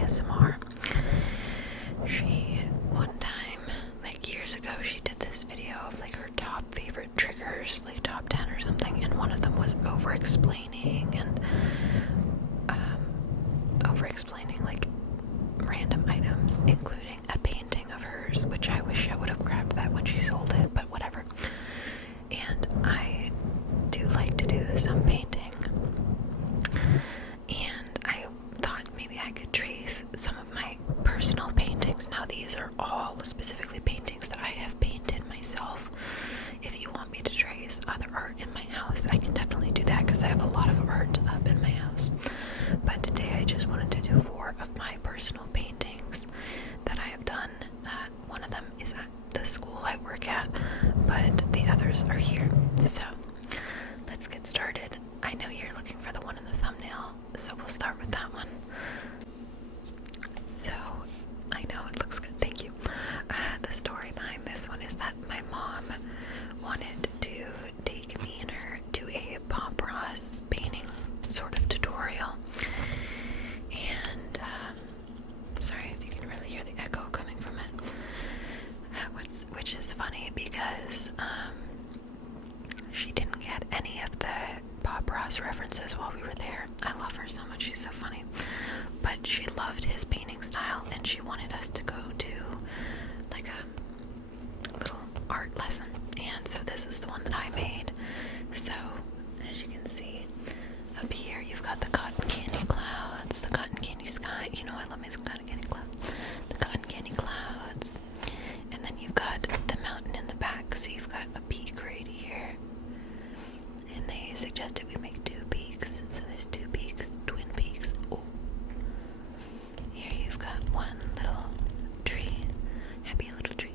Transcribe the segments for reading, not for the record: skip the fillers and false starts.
ASMR. One time, like years ago, she did this video of like her top favorite triggers, like top 10 or something, and one of them was over-explaining like random items, including a painting of hers, which I wish I would have grabbed that when she sold it, but whatever. And I do like to do some painting, and I thought maybe I could trace some of my personal paintings. Now these are all specifically paintings that I have painted myself. If you want me to trace other art in my house, I can definitely do that because I have a lot of art up in my house. But today I just wanted to do 4 of my personal paintings that I have done. One of them is at the school I work at, but the others are here. So let's get started. I know you're looking for the one in the thumbnail, so we'll start with that one. So I know it looks good, thank you. The story behind this one is that my mom wanted to take me and her to a Bob Ross painting sort of tutorial. And sorry if you can really hear the echo coming from it. Which is funny because she didn't get any of the Bob Ross references while we were there. I love her so much, she's so funny. But she loved his painting style, and she wanted us to go to like a little art lesson. And so this is the one that I made. So as you can see up here, you've got the cotton candy clouds, the cotton candy sky. You know I love me some cotton candy clouds. The cotton candy clouds. And then you've got the mountain in the back, so you've got a peak right here. And they suggested we make 2 peaks, so there's 2 peaks, twin peaks. Oh. Here you've got one little tree, happy little tree,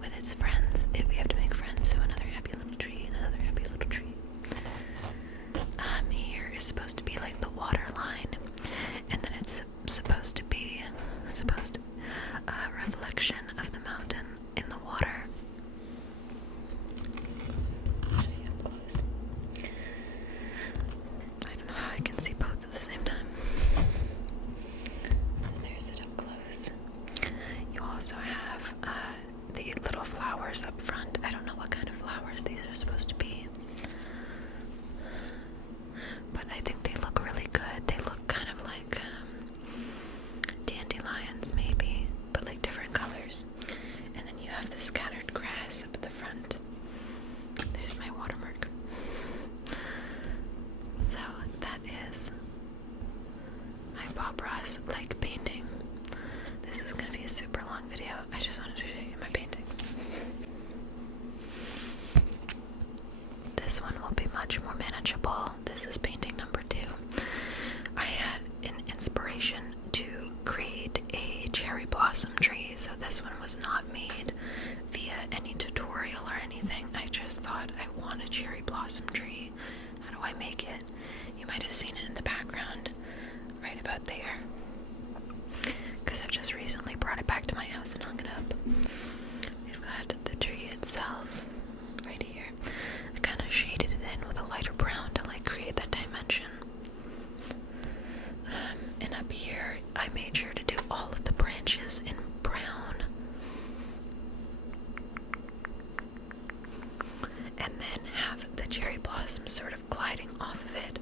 with its friends. We have to make friends, so another happy little tree and another happy little tree. Here is supposed to be like the water line, and then it's supposed to be a reflection of the mountain in the water. I'll show you up close. I don't know how I can see both at the same time. So there's it up close. You also have the little flowers up front. I don't know what kind of flowers these are supposed to be, but I think they look really good. They look kind of like dandelions maybe, but like different colors. And then you have the scattered grass up at the front. There's my watermark. So that is my Bob Ross like painting. This is going to be a super long video. I just wanted to show you my paintings. This one will be much more manageable. This is painting number 2. I had an inspiration to create a cherry blossom tree, so this one was not made via any tutorial or anything. I just thought I want a cherry blossom tree. How do I make it? You might have seen it in the background, right about there, because I've just recently brought it back to my house and hung it up. We've got the tree itself right here. I kind of shaded it in with a lighter brown to like create that dimension. And up here, I made sure to do all of the branches in brown. And then have the cherry blossoms sort of gliding off of it.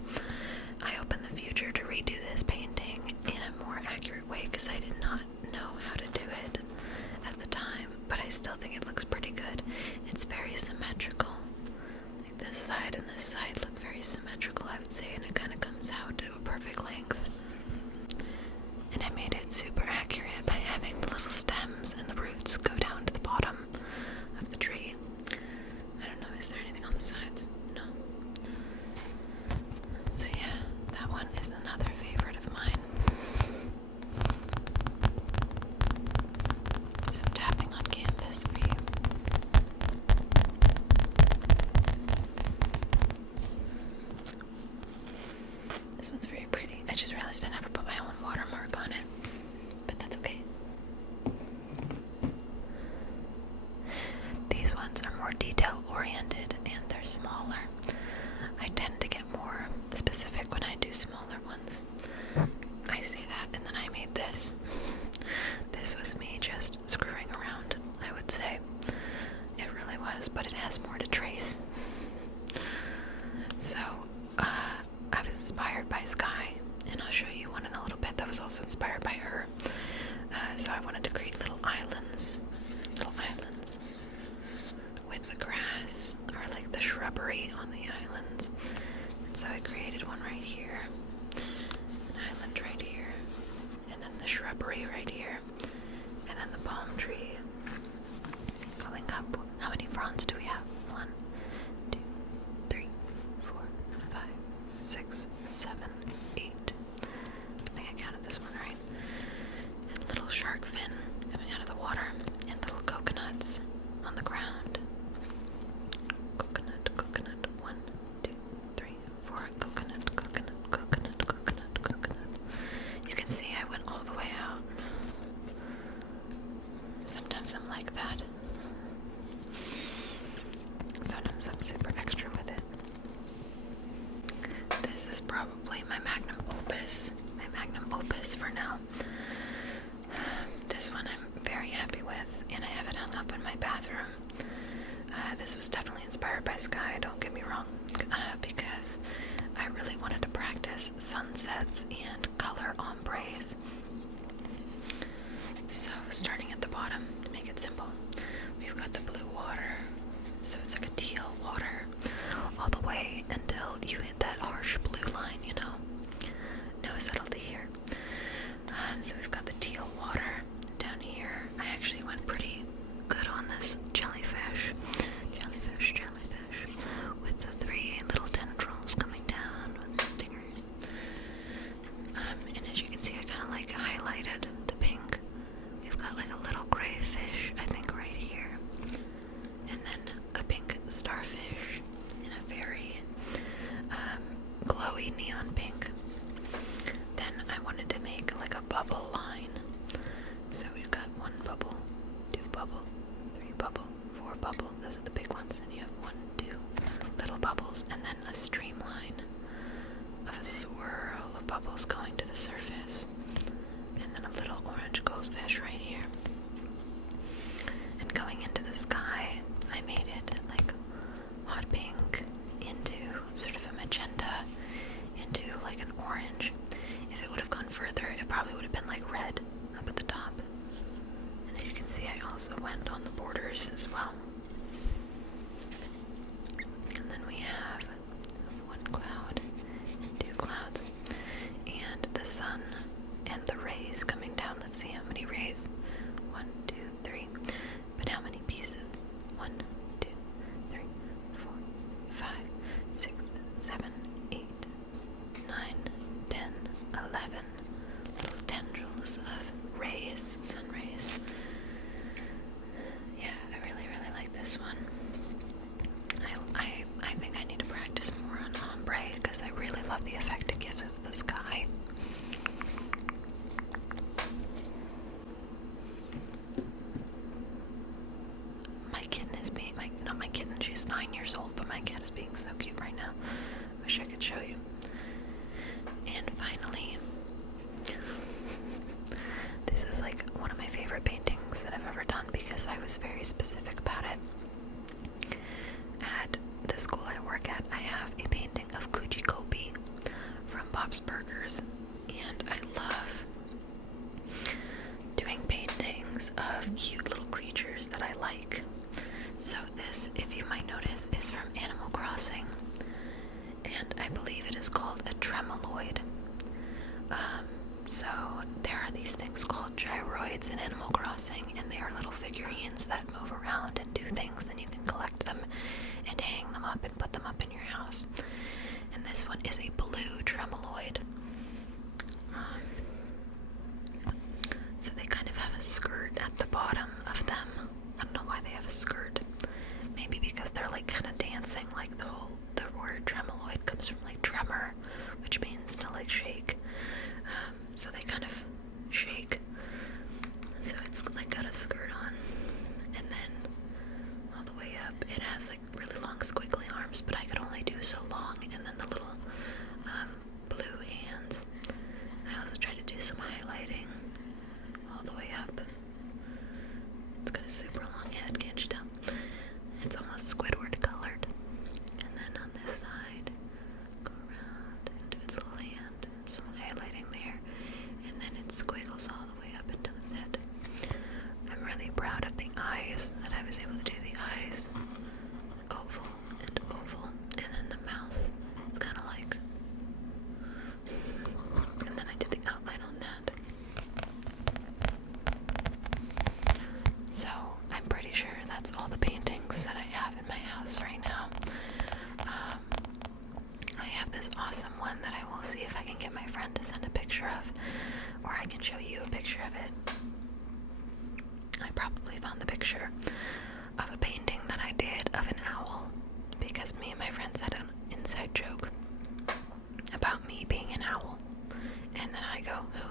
I hope in the future to redo this painting in a more accurate way because I did not know how to do it at the time, but I still think it looks pretty good. It's very symmetrical. Like this side and this side look very symmetrical, I would say, and it kind of comes out to a perfect length. And I made it super accurate by having the little stems and the roots go down to the bottom of the tree. I don't know, is there anything on the sides? No. So yeah, that one is another favorite of mine. Some tapping on canvas for you. This one's very pretty. I just realized I never put my own watermark on it, but that's that, and then I made this. This was me just screwing around, I would say. It really was, but it has more to trace. So, I was inspired by Sky, and I'll show you one in a little bit that was also inspired by her. So I wanted to create little islands with the grass, or like the shrubbery on the islands. And so I created one right here, an island right here, and then the shrubbery right here, and then the palm tree going up. How many fronds do we have? 1, 2, 3, 4, 5, 6, 7, 8. I think I counted this one right. And little shark fin coming out of the water, and little coconuts on the ground. Coconut, coconut, 1, 2, 3, 4, coconut, coconut, coconut, coconut, coconut. You can see I went all the way out. Sometimes I'm like that. Sometimes I'm super extra with it. This is probably my magnum opus for now. This one I'm very happy with, and I have it hung up in my bathroom. This was definitely inspired by Sky, don't get me wrong, because I really wanted to practice sunsets and color ombres. So, starting at the bottom, to make it simple, we've got the blue water, so it's like a teal water, all the way until you hit that harsh blue line, you know? No subtlety here. So we've got the teal water down here. I actually went pretty good on this jellyfish, with the 3 little tendrils coming down with the stingers. And as you can see, I kind of like highlighted the pink. We've got like a little gray fish, I think, right here, and then a pink starfish in a very glowy neon pink. Then I wanted to make like a bubble line. So we've got 1 bubble, 2 bubble, 3 bubble, 4 bubble. Those are the big ones. And you have 1, 2 little bubbles, and then a streamline of a swirl of bubbles going to the surface. And then a little orange goldfish right here. And going into the sky, I made it like hot pink into sort of a magenta, into like an orange. If it would have gone further, it probably would have been like red up at the top. And as you can see, I also went on the borders as well. And then we have 1 cloud and 2 clouds, and the sun and the rays coming down. Let's see how many rays. 1, 2, 3. But how many pieces? 1, 2, 3, 4, 5, 6, 7, 8, 9, 10, 11 little tendrils of rays, sun rays. Yeah, I really like this one. I think I need to practice more on ombre, because I really love the effect it gives of the sky. My kitten is being, not my kitten, she's 9 years old, but my cat is being so cute right now. Wish I could show you. And finally, this is like one of my favorite paintings that I've ever done, because I was very specific about it. At the school I work at, I have a painting of Kujikopi from Bob's Burgers, and I love doing paintings of cute little creatures that I like. So this, if you might notice, is from Animal Crossing, and I believe it is called a Tremoloid. So there are these things called gyroids in Animal Crossing, and they are little figurines that move around and do things, and you can collect them and hang them up and put them up in your house. And this one is a blue Tremoloid. So they kind of have a skirt at the bottom of them. I don't know why they have a skirt. Maybe because they're like kind of dancing, like the word tremoloid comes from like tremor, which means to like shake. So they kind of shake. So it's like got a skirt on, and then all the way up it has like really long squiggly arms, but I could only do so long. And then the little blue hands. I also tried to do some highlights probably found the picture of a painting that I did of an owl, because me and my friends had an inside joke about me being an owl. And then I go, who